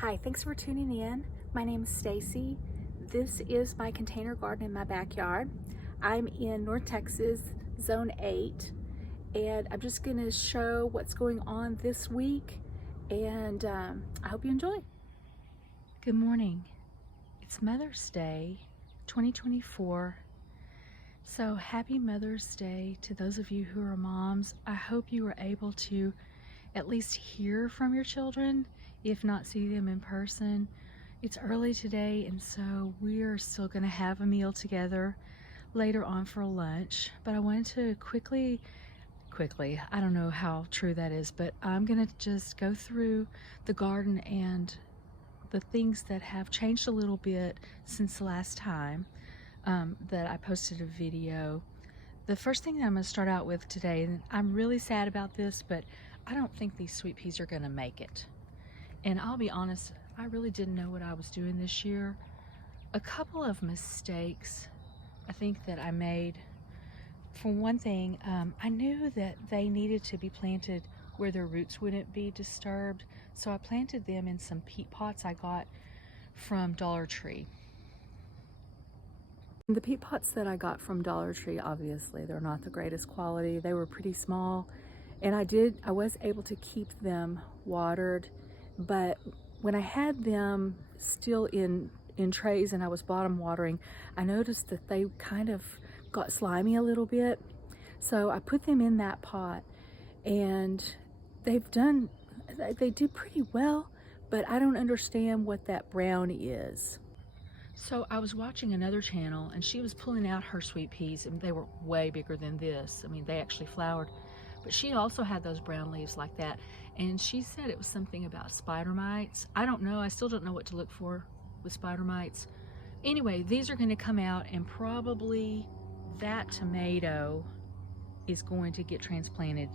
Hi, thanks for tuning in. My name is Stacy. This is my container garden in my backyard. I'm in North Texas, Zone 8, and I'm just going to show what's going on this week, and I hope you enjoy. Good morning. It's Mother's Day 2024. So happy Mother's Day to those of you who are moms. I hope you were able to at least hear from your children, if not see them in person. It's early today, and so we're still going to have a meal together later on for lunch. But I wanted to quickly, I don't know how true that is, but I'm going to just go through the garden and the things that have changed a little bit since the last time that I posted a video. The first thing that I'm going to start out with today, and I'm really sad about this, but I don't think these sweet peas are going to make it. And I'll be honest, I really didn't know what I was doing this year. A couple of mistakes I think that I made. For one thing, I knew that they needed to be planted where their roots wouldn't be disturbed, so I planted them in some peat pots I got from Dollar Tree. The peat pots that I got from Dollar Tree, obviously, they're not the greatest quality. They were pretty small, and I was able to keep them watered, but when I had them still in trays and I was bottom watering, I noticed that they kind of got slimy a little bit. So I put them in that pot, and they did pretty well, but I don't understand what that brown is. So I was watching another channel, and she was pulling out her sweet peas, and they were way bigger than this. I mean, they actually flowered, but she also had those brown leaves like that, and she said it was something about spider mites. I don't know. I still don't know what to look for with spider mites. Anyway, these are going to come out, and probably that tomato is going to get transplanted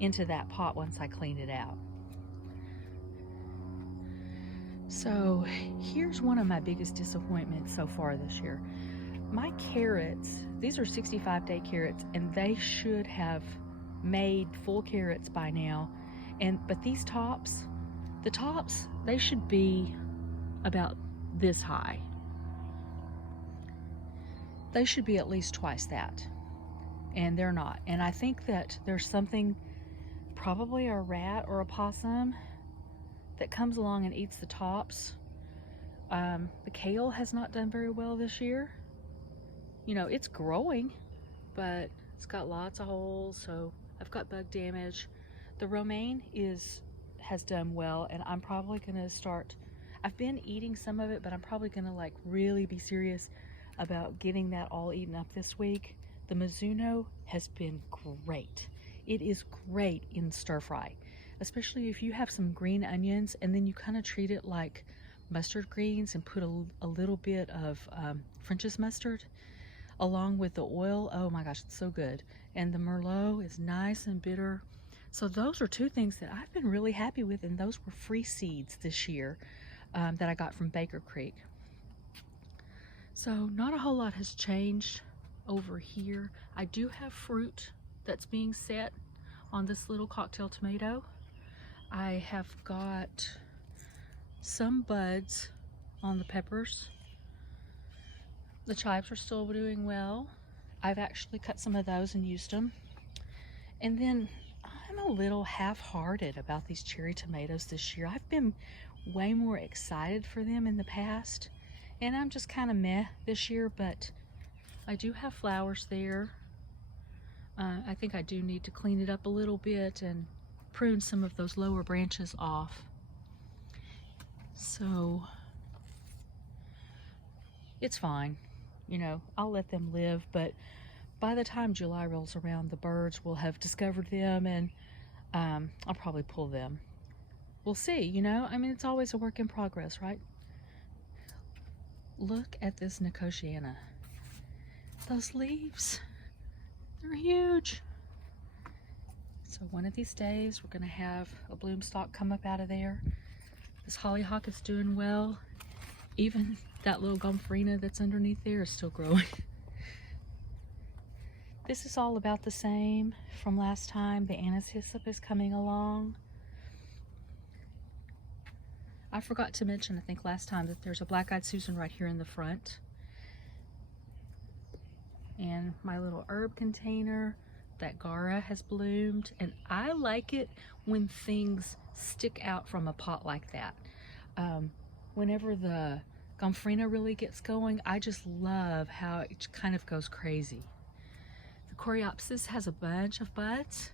into that pot once I clean it out. So here's one of my biggest disappointments so far this year. My carrots, these are 65-day carrots, and they should have made full carrots by now. But these tops, they should be about this high. They should be at least twice that, and they're not. And I think that there's something, probably a rat or a possum, that comes along and eats the tops. The kale has not done very well this year. You know, it's growing, but it's got lots of holes, so I've got bug damage. The romaine has done well, and I'm probably gonna start, I've been eating some of it, but I'm probably gonna like really be serious about getting that all eaten up this week. The Mizuno has been great. It is great in stir fry, especially if you have some green onions and then you kind of treat it like mustard greens and put a little bit of French's mustard along with the oil. Oh my gosh, it's so good. And the Merlot is nice and bitter. So those are two things that I've been really happy with, and those were free seeds this year that I got from Baker Creek. So not a whole lot has changed over here. I do have fruit that's being set on this little cocktail tomato. I have got some buds on the peppers. The chives are still doing well. I've actually cut some of those and used them. And then I'm a little half-hearted about these cherry tomatoes this year. I've been way more excited for them in the past, and I'm just kind of meh this year, but I do have flowers there. I think I do need to clean it up a little bit and prune some of those lower branches off. So it's fine, you know, I'll let them live, but by the time July rolls around, the birds will have discovered them, and I'll probably pull them. We'll see, you know, I mean, it's always a work in progress, right? Look at this Nicotiana. Those leaves, they're huge. So one of these days, we're gonna have a bloom stalk come up out of there. This hollyhock is doing well. Even that little gomphrena that's underneath there is still growing. This is all about the same from last time. The anise hyssop is coming along. I forgot to mention, I think last time, that there's a black-eyed Susan right here in the front. And my little herb container, that Gaura has bloomed, and I like it when things stick out from a pot like that. Whenever the Gomphrena really gets going, I just love how it kind of goes crazy. The Coreopsis has a bunch of buds,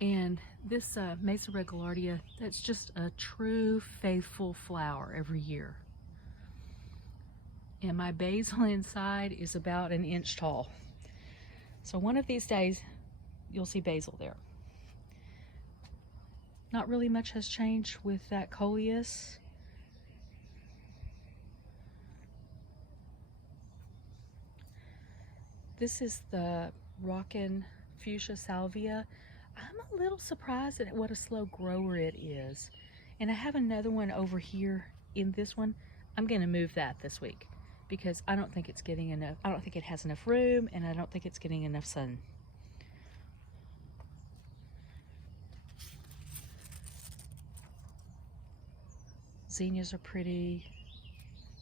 and this Mesa Regulardia, that's just a true faithful flower every year. And my basil inside is about an inch tall. So one of these days, you'll see basil there. Not really much has changed with that coleus. This is the Rockin' Fuchsia Salvia. I'm a little surprised at what a slow grower it is. And I have another one over here in this one. I'm gonna move that this week because I don't think it's getting enough, I don't think it has enough room, and I don't think it's getting enough sun. Zinnias are pretty.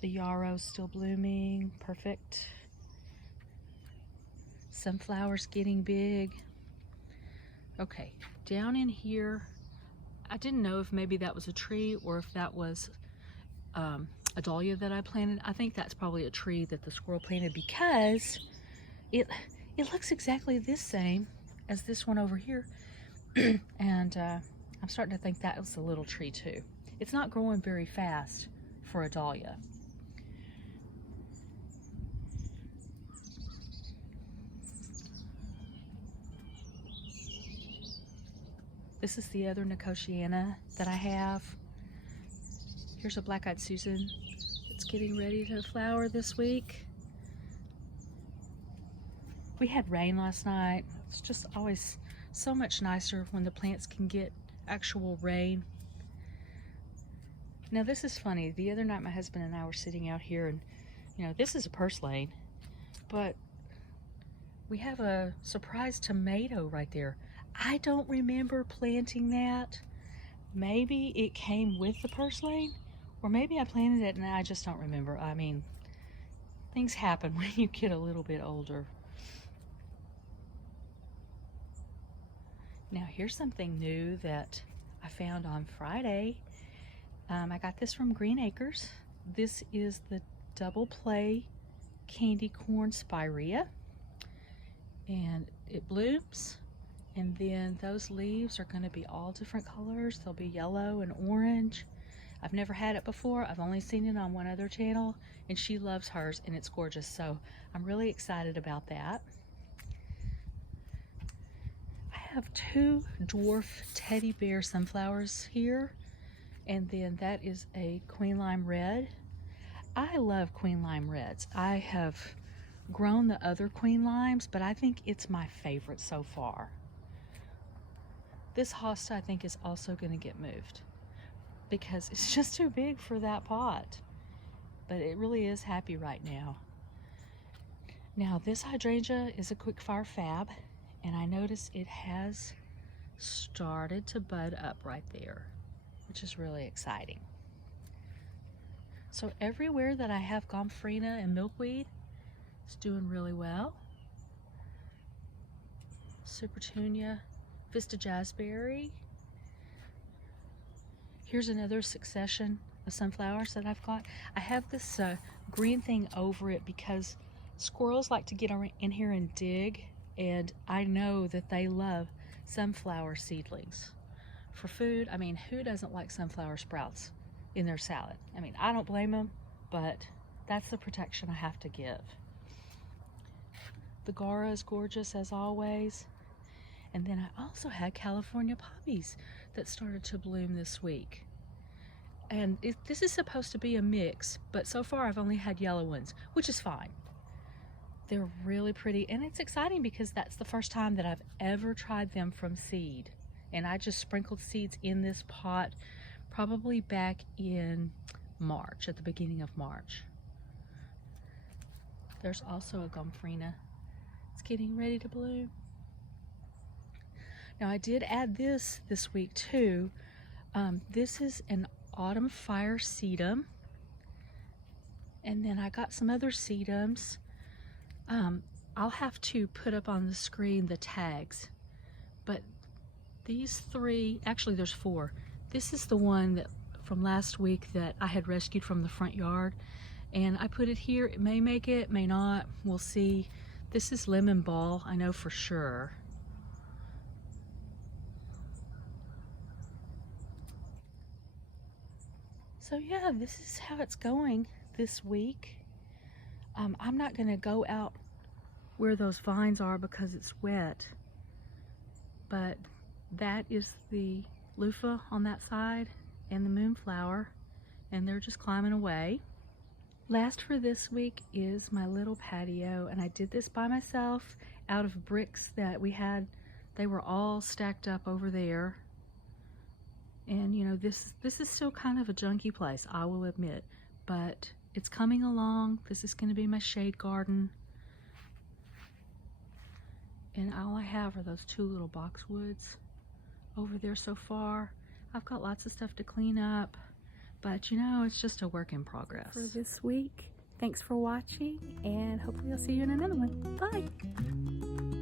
The yarrow's still blooming, perfect. Sunflowers getting big. Okay, down in here, I didn't know if maybe that was a tree or if that was a dahlia that I planted. I think that's probably a tree that the squirrel planted because it looks exactly the same as this one over here. And I'm starting to think that was a little tree too. It's not growing very fast for a dahlia. This is the other Nicotiana that I have. Here's a black-eyed Susan that's getting ready to flower this week. We had rain last night. It's just always so much nicer when the plants can get actual rain. Now this is funny. The other night my husband and I were sitting out here, and you know, this is a purslane, but we have a surprise tomato right there. I don't remember planting that. Maybe it came with the purslane, or maybe I planted it and I just don't remember. I mean, things happen when you get a little bit older. Now here's something new that I found on Friday. I got this from Green Acres. This is the double play candy corn spirea, and it blooms, and then those leaves are going to be all different colors. They'll be yellow and orange. I've never had it before. I've only seen it on one other channel, and she loves hers, and it's gorgeous, so I'm really excited about that. I have two dwarf teddy bear sunflowers here, and then that is a Queen Lime Red. I love Queen Lime Reds. I have grown the other Queen Limes, but I think it's my favorite so far. This hosta I think is also going to get moved because it's just too big for that pot, but it really is happy right now. Now this hydrangea is a quick fire fab, and I notice it has started to bud up right there, which is really exciting. So everywhere that I have Gomphrena and milkweed is doing really well. Supertunia, Vista Jazzberry. Here's another succession of sunflowers that I've got. I have this green thing over it because squirrels like to get in here and dig, and I know that they love sunflower seedlings for food. I mean, who doesn't like sunflower sprouts in their salad? I mean, I don't blame them, but that's the protection I have to give. The Gaura is gorgeous as always. And then I also had California poppies that started to bloom this week. And this is supposed to be a mix, but so far I've only had yellow ones, which is fine. They're really pretty, and it's exciting because that's the first time that I've ever tried them from seed. And I just sprinkled seeds in this pot probably back in March, at the beginning of March. There's also a Gomphrena. It's getting ready to bloom. Now I did add this week too. This is an autumn fire sedum. And then I got some other sedums. I'll have to put up on the screen the tags, but these three, actually there's four. This is the one that from last week that I had rescued from the front yard, and I put it here. It may make it, may not, we'll see. This is lemon ball, I know for sure. So yeah, this is how it's going this week. I'm not gonna go out where those vines are because it's wet, but that is the loofah on that side and the moonflower, and they're just climbing away. Last for this week is my little patio, and I did this by myself out of bricks that we had. They were all stacked up over there, and you know, this is still kind of a junky place, I will admit, but it's coming along. This is going to be my shade garden. And all I have are those two little boxwoods over there so far. I've got lots of stuff to clean up, but you know, it's just a work in progress. For this week, thanks for watching, and hopefully I'll see you in another one. Bye!